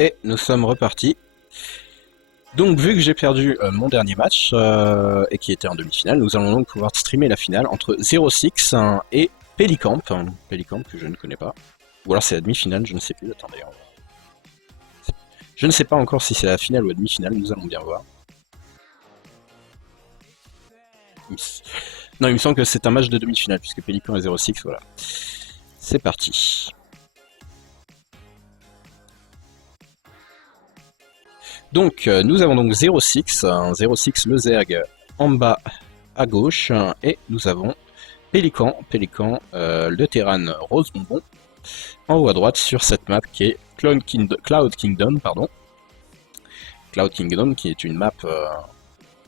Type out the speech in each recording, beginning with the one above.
Et nous sommes repartis. Donc vu que j'ai perdu mon dernier match, et qui était en demi-finale, nous allons donc pouvoir streamer la finale entre 06 et Pelicamp. Pelicamp que je ne connais pas. Ou alors c'est la demi-finale, je ne sais plus. Attendez. Je ne sais pas encore si c'est la finale ou la demi-finale, nous allons bien voir. Non, il me semble que c'est un match de demi-finale, puisque Pélican est 06, voilà. C'est parti. Donc, nous avons donc 06, 06 le Zerg en bas à gauche, et nous avons Pélican, le Terran Rose Bonbon, en haut à droite sur cette map qui est Cloud Kingdom, pardon. Cloud Kingdom qui est une map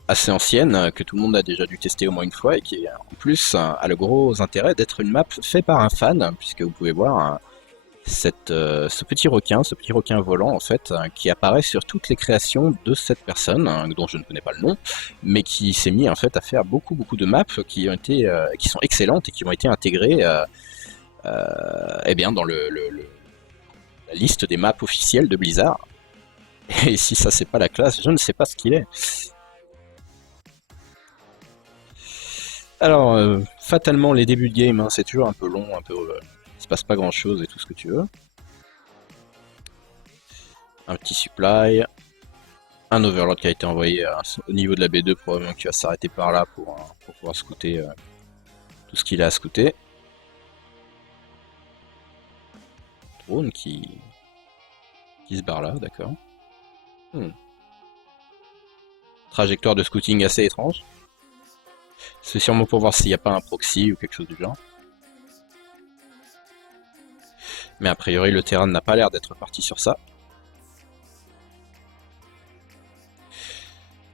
assez ancienne, que tout le monde a déjà dû tester au moins une fois, et qui en plus a le gros intérêt d'être une map faite par un fan, puisque vous pouvez voir ce petit requin volant en fait, qui apparaît sur toutes les créations de cette personne, dont je ne connais pas le nom, mais qui s'est mis en fait à faire beaucoup de maps qui ont été, qui sont excellentes et qui ont été intégrées eh bien dans la liste des maps officielles de Blizzard. Et si ça c'est pas la classe, je ne sais pas ce qu'il est. Alors, fatalement, les débuts de game, c'est toujours un peu long, il se passe pas grand chose et tout ce que tu veux. Un petit supply, un overlord qui a été envoyé au niveau de la B2, probablement qui va s'arrêter par là pour pouvoir scouter tout ce qu'il a à scouter. Drone qui se barre là, d'accord. Trajectoire de scouting assez étrange. C'est sûrement pour voir s'il n'y a pas un proxy ou quelque chose du genre. Mais a priori, le terrain n'a pas l'air d'être parti sur ça.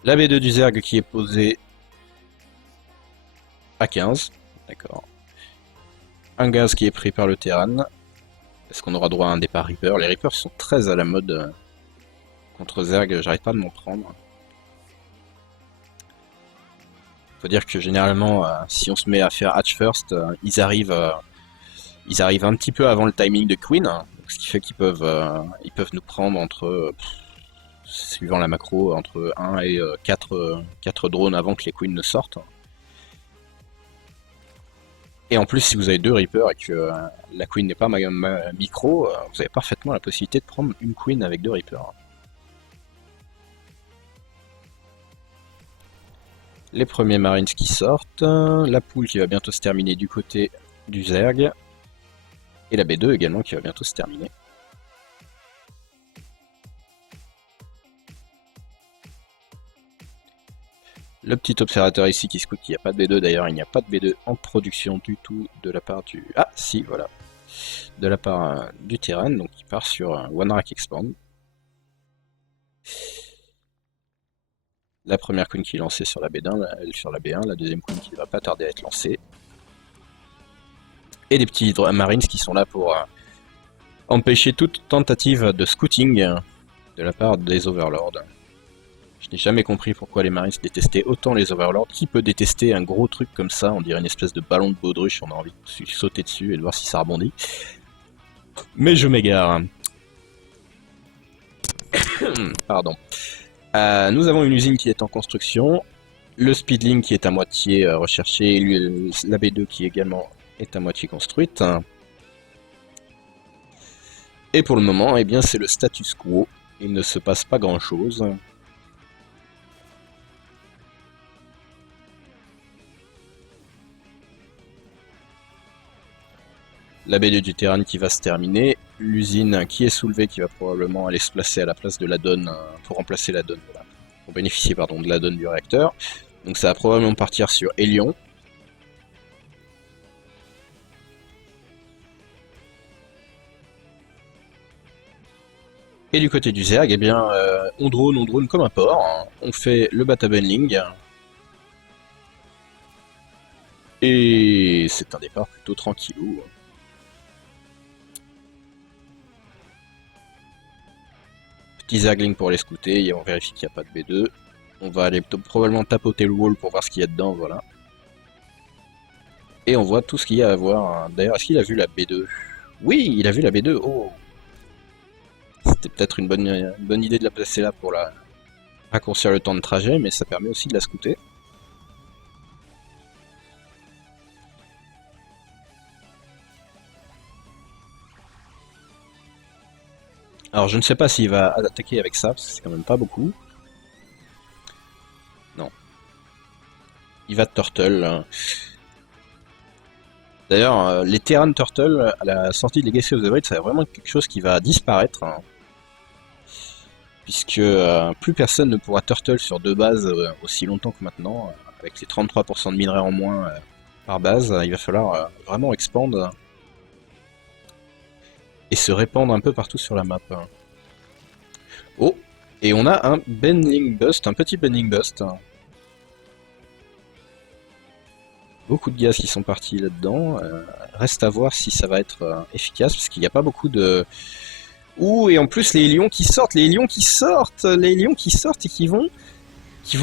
La B2 du Zerg qui est posée à 15. D'accord. Un gaz qui est pris par le terrain. Est-ce qu'on aura droit à un départ Reaper? Les Reapers sont très à la mode contre Zerg, j'arrête pas de m'en prendre. Faut dire que généralement, si on se met à faire Hatch First, ils arrivent un petit peu avant le timing de Queen, ce qui fait qu'ils peuvent nous prendre entre, suivant la macro, entre 1 et 4 drones avant que les Queens ne sortent. Et en plus, si vous avez deux Reapers et que la Queen n'est pas micro, vous avez parfaitement la possibilité de prendre une Queen avec deux Reapers. Les premiers Marines qui sortent, la poule qui va bientôt se terminer du côté du Zerg, et la B2 également qui va bientôt se terminer. Le petit observateur ici qui scoute qu'il n'y a pas de B2, d'ailleurs il n'y a pas de B2 en production du tout de la part du... Ah si, voilà. De la part du terrain, donc il part sur One Rack Expand. La première queen qui est lancée sur la B1, sur la B1, la deuxième queen qui ne va pas tarder à être lancée. Et des petits Marines qui sont là pour empêcher toute tentative de scouting de la part des Overlords. Je n'ai jamais compris pourquoi les Marines détestaient autant les Overlords. Qui peut détester un gros truc comme ça? On dirait une espèce de ballon de baudruche, on a envie de sauter dessus et de voir si ça rebondit. Mais je m'égare. Pardon. Nous avons une usine qui est en construction, le Speedlink qui est à moitié recherché, et la B2 qui également est à moitié construite. Et pour le moment, eh bien, c'est le status quo. Il ne se passe pas grand chose. La B2 du terrain qui va se terminer, l'usine qui est soulevée qui va probablement aller se placer à la place de la donne pour remplacer la donne, voilà. Pour bénéficier pardon, de la donne du réacteur. Donc ça va probablement partir sur Hélion. Et du côté du Zerg, eh bien, on drone comme un porc, hein. On fait le bata bundling. Et c'est un départ plutôt tranquillou. Petit Zergling pour les scouter, et on vérifie qu'il n'y a pas de B2. On va aller probablement tapoter le wall pour voir ce qu'il y a dedans, voilà. Et on voit tout ce qu'il y a à voir. D'ailleurs, est-ce qu'il a vu la B2? Oui, il a vu la B2, oh! C'était peut-être une bonne idée de la placer là pour raccourcir le temps de trajet, mais ça permet aussi de la scouter. Alors je ne sais pas s'il va attaquer avec ça, parce que c'est quand même pas beaucoup. Non. Il va Turtle. D'ailleurs, les Terran Turtle, à la sortie de Legacy of the Void, c'est vraiment quelque chose qui va disparaître. Hein, puisque plus personne ne pourra Turtle sur 2 bases aussi longtemps que maintenant. Avec les 33% de minerais en moins par base, il va falloir vraiment expand et se répandre un peu partout sur la map. Oh, et on a un Bending Bust, un petit Bending Bust. Beaucoup de gaz qui sont partis là-dedans. Reste à voir si ça va être efficace, parce qu'il n'y a pas beaucoup de... Ouh, et en plus les lions qui sortent, les lions qui sortent et qui vont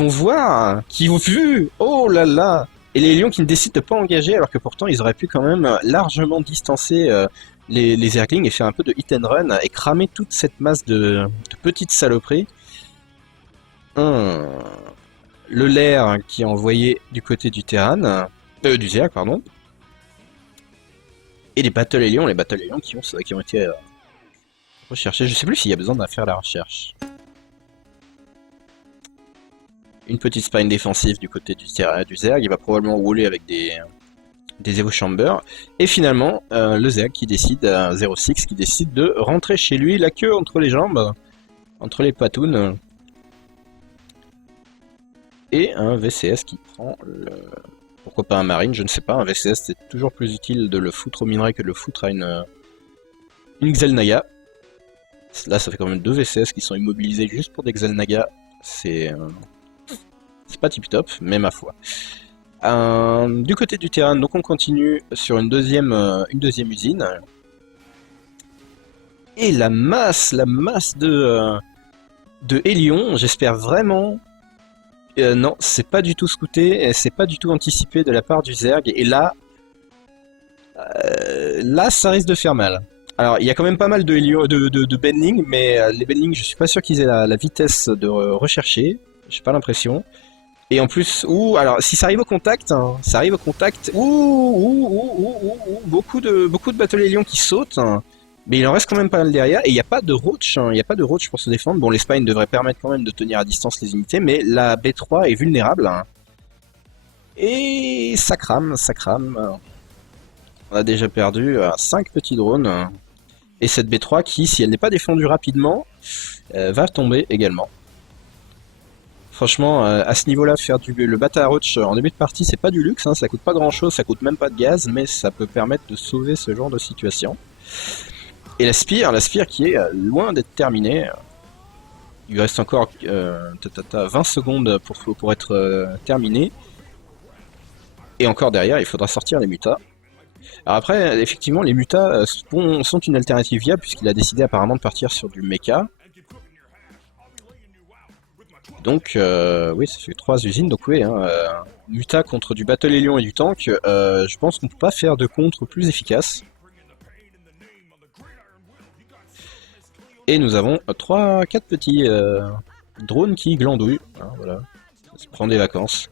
voir, qui ont vu, oh là là. Et les lions qui ne décident de pas engager, alors que pourtant ils auraient pu quand même largement distancer les Zerglings et faire un peu de hit and run et cramer toute cette masse de petites saloperies. Le lair qui est envoyé du côté du Terran, du Zerg, pardon. Et les Battle Aliens qui ont été recherchés. Je sais plus s'il y a besoin d'en faire la recherche. Une petite spine défensive du côté du Zerg, il va probablement rouler avec des Evo Chamber. Et finalement, le Zerg qui décide, 06, qui décide de rentrer chez lui, la queue entre les jambes, entre les patounes. Et un VCS qui prend le... Pourquoi pas un Marine, je ne sais pas, un VCS c'est toujours plus utile de le foutre au minerai que de le foutre à une Xel'Naga. Là ça fait quand même 2 VCS qui sont immobilisés juste pour des Xel'Naga, c'est pas tip top, mais ma foi. Du côté du terrain, donc on continue sur une deuxième usine. Et la masse de Hélion, j'espère vraiment... non, c'est pas du tout scouté, c'est pas du tout anticipé de la part du Zerg, et là, ça risque de faire mal. Alors, il y a quand même pas mal de bending, mais les bending, je suis pas sûr qu'ils aient la vitesse de rechercher, j'ai pas l'impression. Et en plus, alors si ça arrive au contact, hein, beaucoup de Battle Aliens qui sautent, hein, mais il en reste quand même pas mal derrière, et il n'y a pas de roach, hein, il n'y a pas de roach pour se défendre. Bon, les spines devraient permettre quand même de tenir à distance les unités, mais la B3 est vulnérable, hein, et ça crame. On a déjà perdu 5 petits drones, hein, et cette B3 qui, si elle n'est pas défendue rapidement, va tomber également. Franchement, à ce niveau-là, faire le Bata Roach en début de partie, c'est pas du luxe, hein, ça coûte pas grand-chose, ça coûte même pas de gaz, mais ça peut permettre de sauver ce genre de situation. Et la Spire qui est loin d'être terminée. Il lui reste encore 20 secondes pour être terminé. Et encore derrière, il faudra sortir les mutas. Alors après, effectivement, les mutas sont une alternative viable, puisqu'il a décidé apparemment de partir sur du mecha. Donc, oui, ça fait 3 usines, donc oui, hein, Muta contre du Battle Alien et du tank, je pense qu'on peut pas faire de contre plus efficace. Et nous avons 4 petits drones qui glandouillent, hein, voilà, ça se prend des vacances.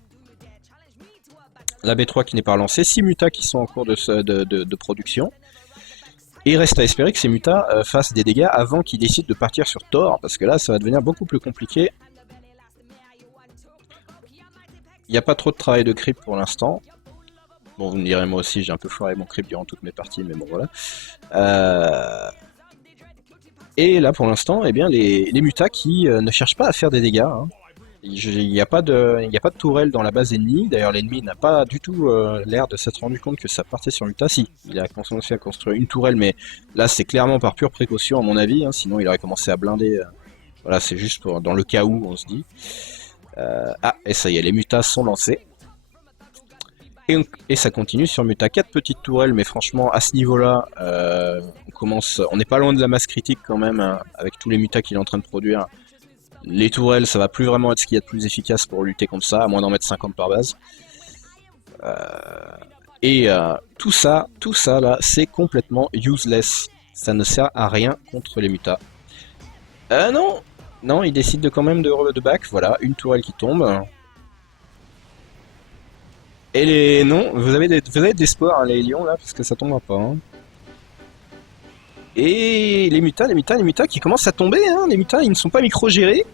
La B3 qui n'est pas relancée, 6 mutas qui sont en cours de production. Et il reste à espérer que ces mutas fassent des dégâts avant qu'ils décident de partir sur Thor, parce que là ça va devenir beaucoup plus compliqué. Il n'y a pas trop de travail de creep pour l'instant. Bon, vous me direz, moi aussi j'ai un peu foiré mon creep durant toutes mes parties, mais bon voilà. Et là pour l'instant, eh bien, les mutas qui ne cherchent pas à faire des dégâts. Hein. Il n'y a pas de tourelle dans la base ennemie. D'ailleurs, l'ennemi n'a pas du tout l'air de s'être rendu compte que ça partait sur muta. Si, il a commencé à construire une tourelle, mais là c'est clairement par pure précaution à mon avis. Hein, sinon, il aurait commencé à blinder. Voilà, c'est juste dans le cas où on se dit. Et ça y est, les mutas sont lancés. Et ça continue sur muta. 4 petites tourelles, mais franchement, à ce niveau-là, on n'est pas loin de la masse critique quand même, hein, avec tous les mutas qu'il est en train de produire. Les tourelles, ça va plus vraiment être ce qu'il y a de plus efficace pour lutter contre ça, à moins d'en mettre 50 par base. Tout ça là, c'est complètement useless. Ça ne sert à rien contre les mutas. Non! Non, il décide de quand même de back. Voilà, une tourelle qui tombe. Et les... Non, vous avez de l'espoir, hein, les lions, là, parce que ça tombera pas. Hein. Et les mutas qui commencent à tomber, hein. Les mutas, ils ne sont pas micro-gérés.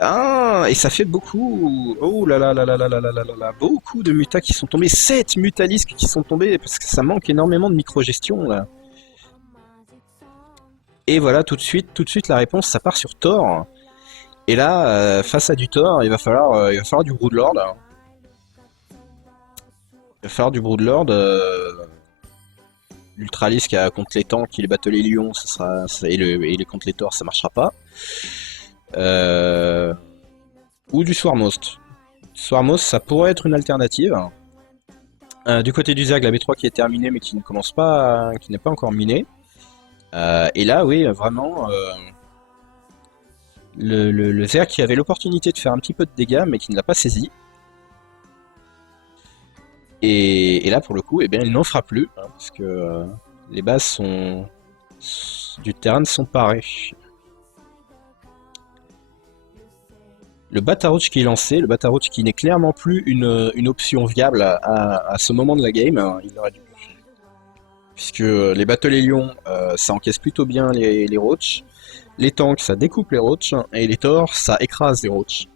Ah, et ça fait beaucoup. Oh là là là là là là là là là là. Beaucoup de mutas qui sont tombés. 7 mutalisques qui sont tombés parce que ça manque énormément de micro-gestion, là. Et voilà, tout de suite, la réponse, ça part sur Thor. Et là, face à du Thor, il va falloir du Broodlord. Hein. Il va falloir du Broodlord. L'Ultralisk contre les tanks, les battle les lions, et les contre les Thor, ça marchera pas. Euh, ou du Swarmost. Swarmost, ça pourrait être une alternative. Du côté du Zerg, la B3 qui est terminée mais qui ne commence pas, qui n'est pas encore minée. Et là, oui, vraiment, le Zerg qui avait l'opportunité de faire un petit peu de dégâts mais qui ne l'a pas saisi. Et là, pour le coup, eh bien, il n'en fera plus, hein, parce que les bases du terrain sont parées. Le Batarouch qui est lancé, le Batarouch qui n'est clairement plus une option viable à ce moment de la game, hein, il aurait dû. Puisque les Battle et Lions, ça encaisse plutôt bien les Roach. Les tanks, ça découpe les Roach. Et les Thors, ça écrase les Roach.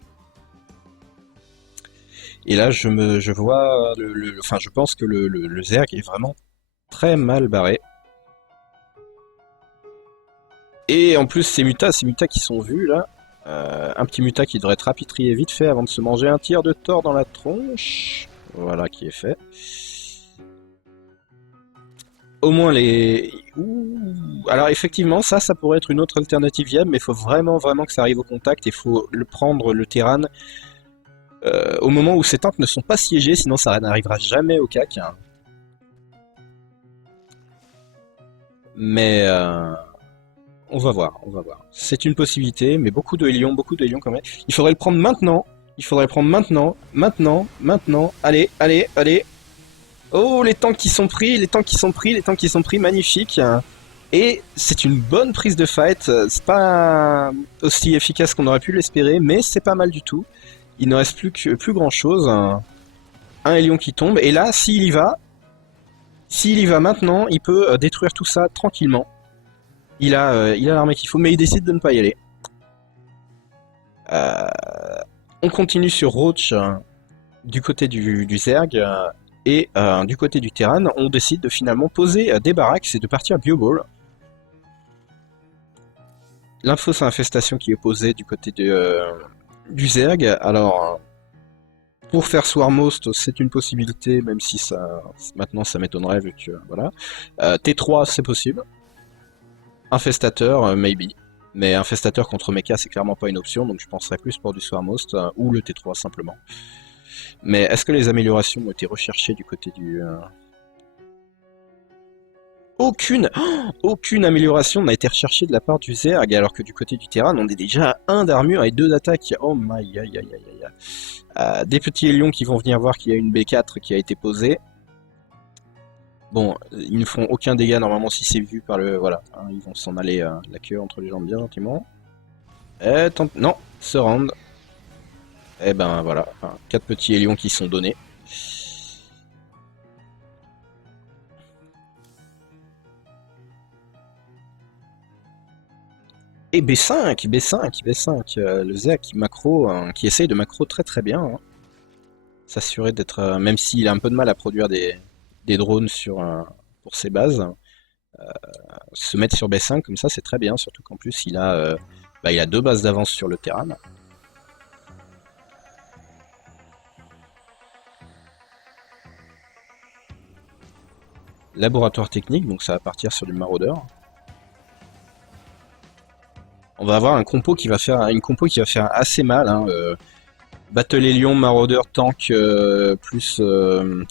Et là, je vois, enfin, je pense que le Zerg est vraiment très mal barré. Et en plus, ces mutas qui sont vus là, un petit muta qui devrait être rapitrié vite fait avant de se manger un tir de Thor dans la tronche. Voilà qui est fait. Au moins les... Ouh. Alors effectivement, ça pourrait être une autre alternative viable, mais il faut vraiment que ça arrive au contact, il faut prendre le Terran au moment où ces tanks ne sont pas siégés, sinon ça n'arrivera jamais au CAC. Hein. Mais on va voir, on va voir. C'est une possibilité, mais beaucoup de Hélions quand même. Il faudrait le prendre maintenant, maintenant. Allez, allez, allez. Oh, les tanks qui sont pris, magnifique. Et c'est une bonne prise de fight. C'est pas aussi efficace qu'on aurait pu l'espérer, mais c'est pas mal du tout. Il ne reste plus grand chose. Un Hélion qui tombe, et là, s'il y va maintenant, il peut détruire tout ça tranquillement. Il a l'armée qu'il faut, mais il décide de ne pas y aller. On continue sur Roach du côté du Zerg. Et du côté du Terran, on décide de finalement poser des baraques et de partir Bioball. L'info sur infestation qui est posée du côté du Zerg. Alors, pour faire Swarmost, c'est une possibilité, même si maintenant ça m'étonnerait vu que voilà. T3, c'est possible. Infestateur, maybe. Mais Infestateur contre Mecha, c'est clairement pas une option, donc je penserais plus pour du Swarmost ou le T3 simplement. Mais est-ce que les améliorations ont été recherchées du côté du... Aucune amélioration n'a été recherchée de la part du Zerg, alors que du côté du Terran, on est déjà à 1 d'armure et 2 d'attaque. Oh my aïe aïe aïe aïe. Des petits lions qui vont venir voir qu'il y a une B4 qui a été posée. Bon, ils ne font aucun dégât normalement si c'est vu par le... Voilà, hein, ils vont s'en aller la queue entre les jambes bien gentiment. Non, se rendre. Et ben voilà, enfin, 4 petits hélions qui sont donnés. Et B5, le Zerg qui essaye de macro très bien. Hein. S'assurer d'être, même s'il a un peu de mal à produire des drones pour ses bases, se mettre sur B5 comme ça c'est très bien, surtout qu'en plus il a 2 bases d'avance sur le Terran. Laboratoire technique, donc ça va partir sur du maraudeur. On va avoir une compo qui va faire assez mal. Hein, Battle Lion, maraudeur, tank plus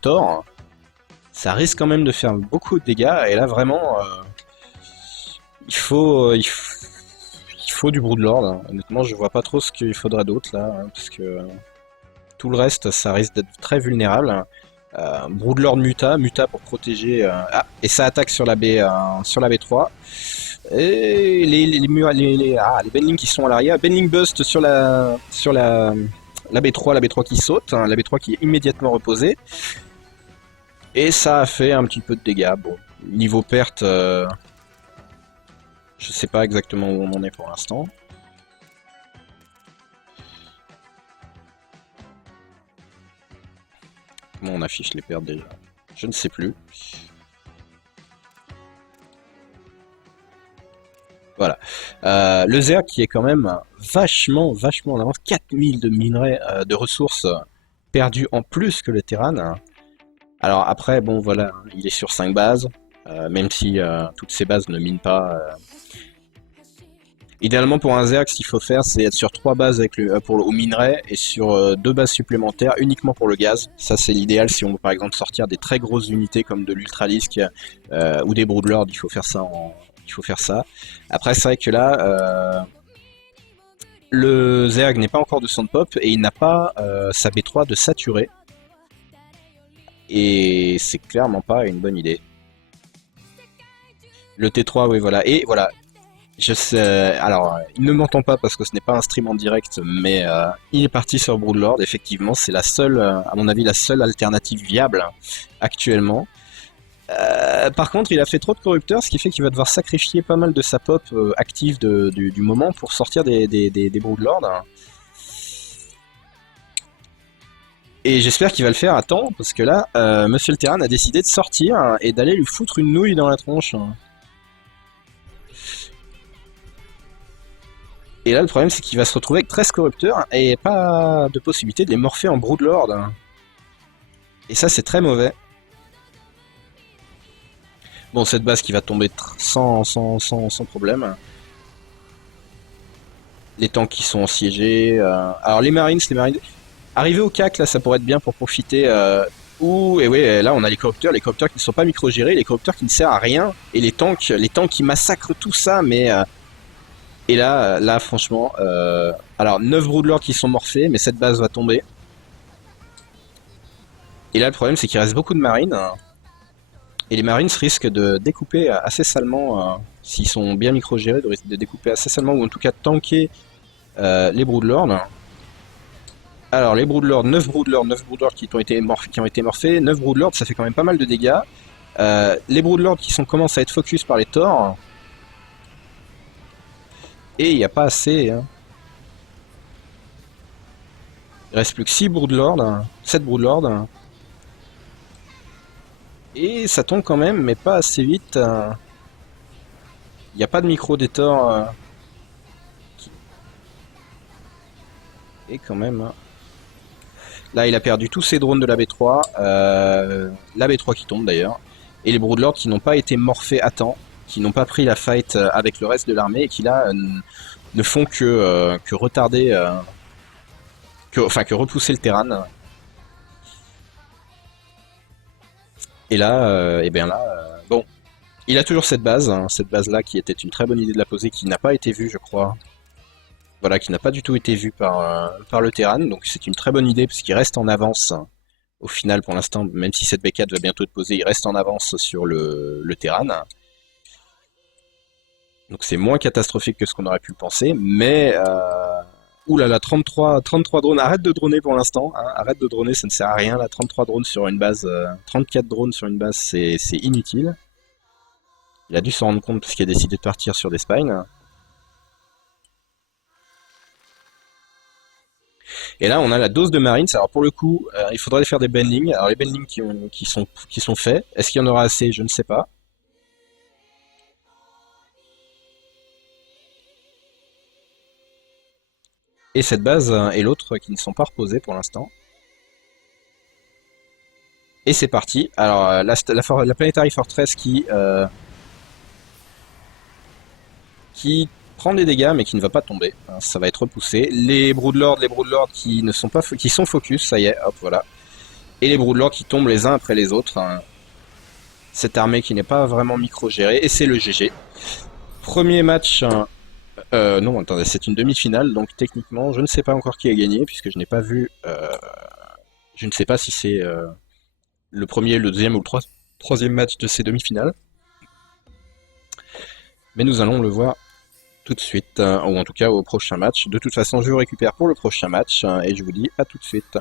Thor. Ça risque quand même de faire beaucoup de dégâts. Et là vraiment, il faut du Broodlord. Hein. Honnêtement, je vois pas trop ce qu'il faudrait d'autre là, hein, parce que tout le reste, ça risque d'être très vulnérable. Broodlord muta pour protéger. Ah, et ça attaque sur la B3. Et les Benling qui sont à l'arrière. Benling Bust la B3, la B3 qui saute, hein, la B3 qui est immédiatement reposée. Et ça a fait un petit peu de dégâts. Bon, niveau perte, je sais pas exactement où on en est pour l'instant. Comment on affiche les pertes déjà? Je ne sais plus. Voilà. Le Zerg qui est quand même vachement en avance. 4000 de minerais, de ressources perdues en plus que le Terran. Alors après, bon voilà, il est sur 5 bases. Même si toutes ces bases ne minent pas. Idéalement pour un Zerg, ce qu'il faut faire, c'est être sur 3 bases avec au minerai et sur 2 bases supplémentaires uniquement pour le gaz. Ça c'est l'idéal si on veut par exemple sortir des très grosses unités comme de l'Ultralisk ou des Broodlords, il faut faire ça il faut faire ça. Après c'est vrai que là, le Zerg n'est pas encore de Sandpop et il n'a pas sa B3 de saturé. Et c'est clairement pas une bonne idée. Le T3, oui voilà. Et voilà, je sais, alors, il ne m'entend pas parce que ce n'est pas un stream en direct, mais il est parti sur Broodlord. Effectivement, c'est la seule, à mon avis, la seule alternative viable actuellement. Par contre, il a fait trop de corrupteurs, ce qui fait qu'il va devoir sacrifier pas mal de sa pop active du moment pour sortir des Broodlords. Et j'espère qu'il va le faire à temps, parce que là, Monsieur le Terran a décidé de sortir et d'aller lui foutre une nouille dans la tronche. Et là, le problème, c'est qu'il va se retrouver avec 13 corrupteurs et pas de possibilité de les morpher en Broodlord. Et ça, c'est très mauvais. Bon, cette base qui va tomber sans problème. Les tanks qui sont assiégés. Alors, les Marines... Arriver au CAC, là, ça pourrait être bien pour profiter. Et ouais, là, on a les corrupteurs qui ne sont pas micro-gérés, les corrupteurs qui ne servent à rien. Et les tanks qui massacrent tout ça, mais... Et là franchement, alors 9 Broodlords qui sont morphés, mais cette base va tomber. Et là, le problème, c'est qu'il reste beaucoup de marines. Et les marines risquent de découper assez salement, s'ils sont bien micro-gérés, de découper assez salement, ou en tout cas de tanker les Broodlords. Alors, les Broodlords, 9 Broodlords qui ont été morphés. 9 Broodlords, ça fait quand même pas mal de dégâts. Les Broodlords qui commencent à être focus par les Thors. Et il n'y a pas assez. Hein. Il reste plus que 6 Broodlords, 7 Broodlords. Et ça tombe quand même, mais pas assez vite. Il n'y a pas de micro des Thors. Et quand même. Hein. Là, il a perdu tous ses drones de la B3. La B3 qui tombe d'ailleurs. Et les Broodlords qui n'ont pas été morphés à temps. Qui n'ont pas pris la fight avec le reste de l'armée. Et qui là ne font que retarder. Que repousser le Terran. Et là, et bien là, bon, il a toujours cette base, hein, cette base-là qui était une très bonne idée de la poser, qui n'a pas été vue, je crois. Voilà, qui n'a pas du tout été vue par le Terran, donc c'est une très bonne idée parce qu'il reste en avance. Hein. Au final, pour l'instant, même si cette B4 va bientôt être posée, il reste en avance sur le Terran. Donc c'est moins catastrophique que ce qu'on aurait pu le penser, mais... Ouh là là, 33 drones, arrête de droner pour l'instant, hein, arrête de droner, ça ne sert à rien, là, 33 drones sur une base, 34 drones sur une base, c'est inutile. Il a dû s'en rendre compte parce qu'il a décidé de partir sur des spines. Et là, on a la dose de Marines, alors pour le coup, il faudrait faire des bendings, alors les bendings qui sont faits, est-ce qu'il y en aura assez? Je ne sais pas. Et cette base et l'autre qui ne sont pas reposés pour l'instant. Et c'est parti. Alors la Planetary Fortress qui prend des dégâts mais qui ne va pas tomber. Hein, ça va être repoussé. Les Broodlords qui ne sont pas qui sont focus, ça y est, hop voilà. Et les Broodlords qui tombent les uns après les autres. Hein. Cette armée qui n'est pas vraiment micro-gérée et c'est le GG. Premier match. Non, attendez, c'est une demi-finale, donc techniquement, je ne sais pas encore qui a gagné, puisque je n'ai pas vu... je ne sais pas si c'est le premier, le deuxième ou le troisième match de ces demi-finales. Mais nous allons le voir tout de suite, ou en tout cas au prochain match. De toute façon, je vous récupère pour le prochain match, et je vous dis à tout de suite.